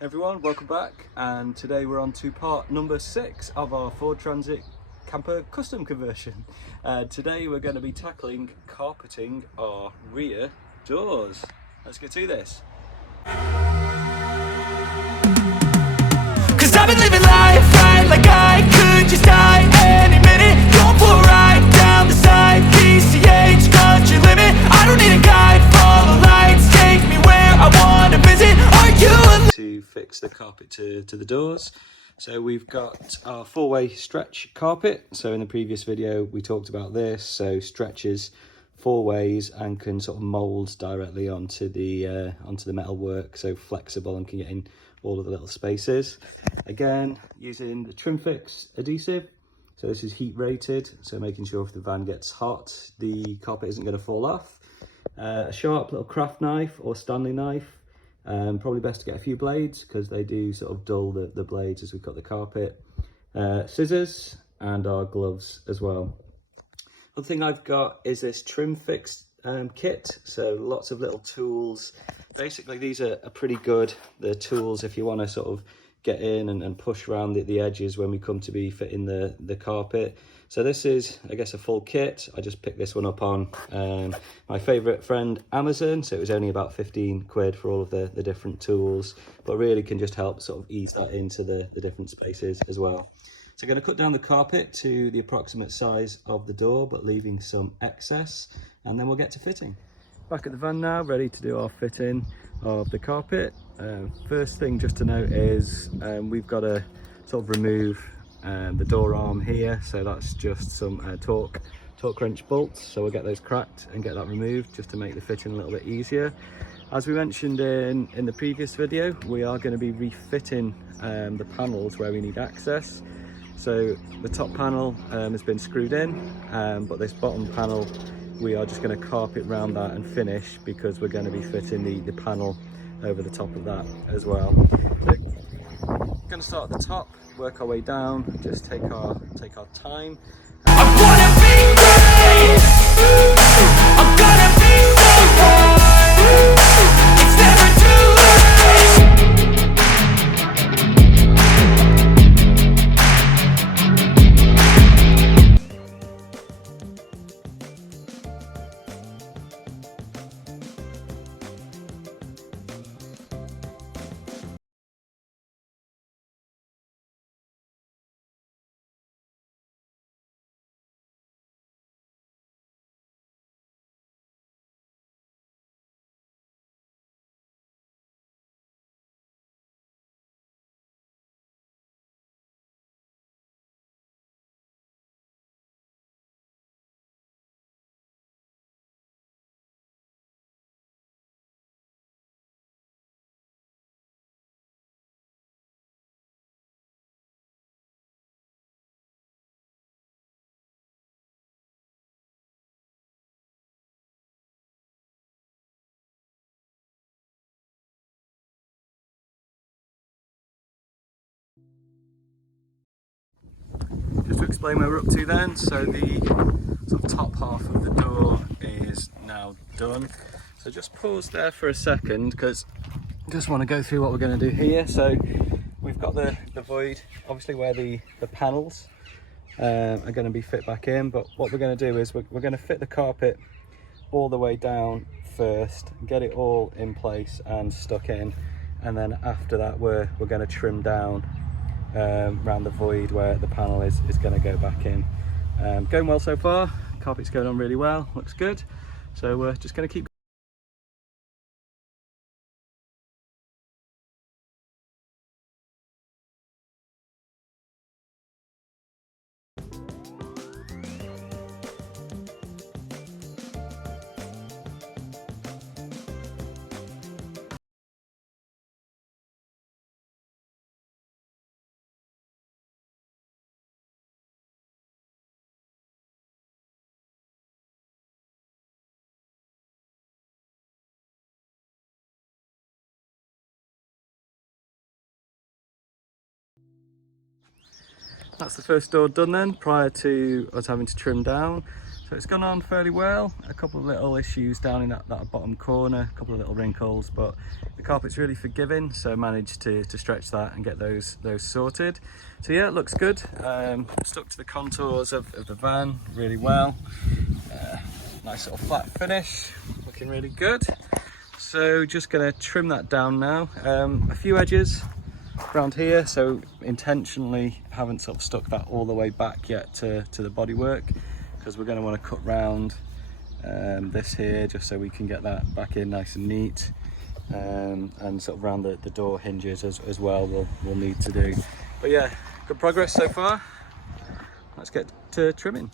Everyone, welcome back, and today we're on to part number 6 of our Ford Transit camper custom conversion. Today we're going to be tackling carpeting our rear doors. Let's get to this. Cause I've been living life right like I could just die any minute. Going for a ride down the side, PCH, country limit. I don't need a guide, follow lights, take me where I wanna visit. Are you to fix the carpet to the doors? So we've got our 4-way stretch carpet. So in the previous video we talked about this, so stretches 4 ways and can sort of mold directly onto the metal work, so flexible and can get in all of the little spaces. Again, using the trim fix adhesive. So this is heat rated, so making sure if the van gets hot the carpet isn't going to fall off. A sharp little craft knife or Stanley knife. Probably best to get a few blades because they do sort of dull the blades as we cut the carpet. Scissors and our gloves as well. Other thing I've got is this trim fix kit, so lots of little tools. Basically these are pretty good, the tools if you want to sort of get in and push around the edges when we come to be fitting the carpet. So this is, I guess, a full kit. I just picked this one up on my favourite friend Amazon, so it was only about 15 quid for all of the different tools, but really can just help sort of ease that into the different spaces as well. So I'm going to cut down the carpet to the approximate size of the door, but leaving some excess, and then we'll get to fitting. Back at the van now, ready to do our fitting of the carpet. First thing just to note is we've got to sort of remove the door arm here, so that's just some torque wrench bolts, so we'll get those cracked and get that removed just to make the fitting a little bit easier. As we mentioned in the previous video, we are going to be refitting the panels where we need access. So the top panel has been screwed in, but this bottom panel we are just going to carpet round that and finish, because we're going to be fitting the panel over the top of that as well. So going to start at the top, work our way down, just take our time. I wanna be great. I'm gonna be so high. It's never too Just to explain where we're up to then, so the sort of top half of the door is now done. So just pause there for a second, because I just want to go through what we're going to do here. So we've got the void, obviously where the panels are going to be fit back in, but what we're going to do is we're going to fit the carpet all the way down first, get it all in place and stuck in, and then after that we're going to trim down around the void where the panel is going to go back in. Going well so far, carpet's going on really well, looks good, so we're just going to keep. That's the first door done then, prior to us having to trim down. So it's gone on fairly well. A couple of little issues down in that bottom corner, a couple of little wrinkles, but the carpet's really forgiving, so I managed to stretch that and get those sorted. So yeah, it looks good. Stuck to the contours of the van really well. Nice little flat finish, looking really good. So just gonna trim that down now. A few edges around here, so intentionally haven't sort of stuck that all the way back yet to the bodywork, because we're going to want to cut round this here just so we can get that back in nice and neat, and sort of around the door hinges as well we'll need to do. But yeah, good progress so far. Let's get to trimming.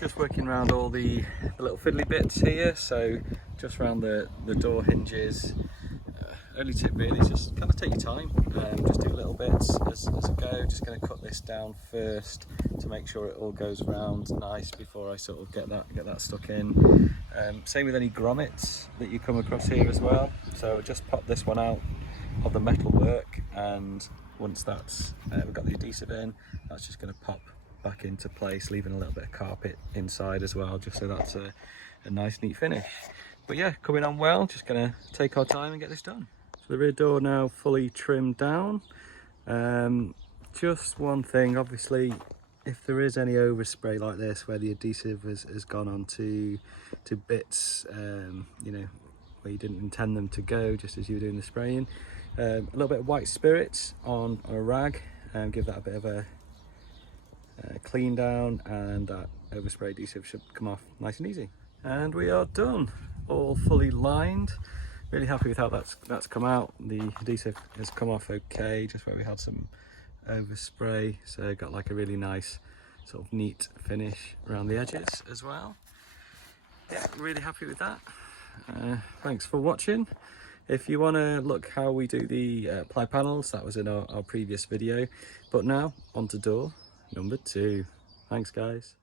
Just working around all the little fiddly bits here, so just around the door hinges. Only tip really is just kind of take your time, just do little bits as I go. Just going to cut this down first to make sure it all goes around nice before I sort of get that stuck in. Same with any grommets that you come across here as well. So just pop this one out of the metal work, and once that's we've got the adhesive in, that's just going to pop back into place, leaving a little bit of carpet inside as well, just so that's a nice neat finish. But yeah, coming on well. Just gonna take our time and get this done. So the rear door now fully trimmed down. Just one thing, obviously, if there is any overspray like this where the adhesive has gone on to bits, you know, where you didn't intend them to go, just as you were doing the spraying, a little bit of white spirits on a rag, and give that a bit of a clean down, and that overspray adhesive should come off nice and easy. And we are done, all fully lined. Really happy with how that's come out. The adhesive has come off okay, just where we had some overspray, so got like a really nice sort of neat finish around the edges as well. Yeah, really happy with that. Thanks for watching. If you want to look how we do the ply panels, that was in our previous video. But now on to door number 2. Thanks guys.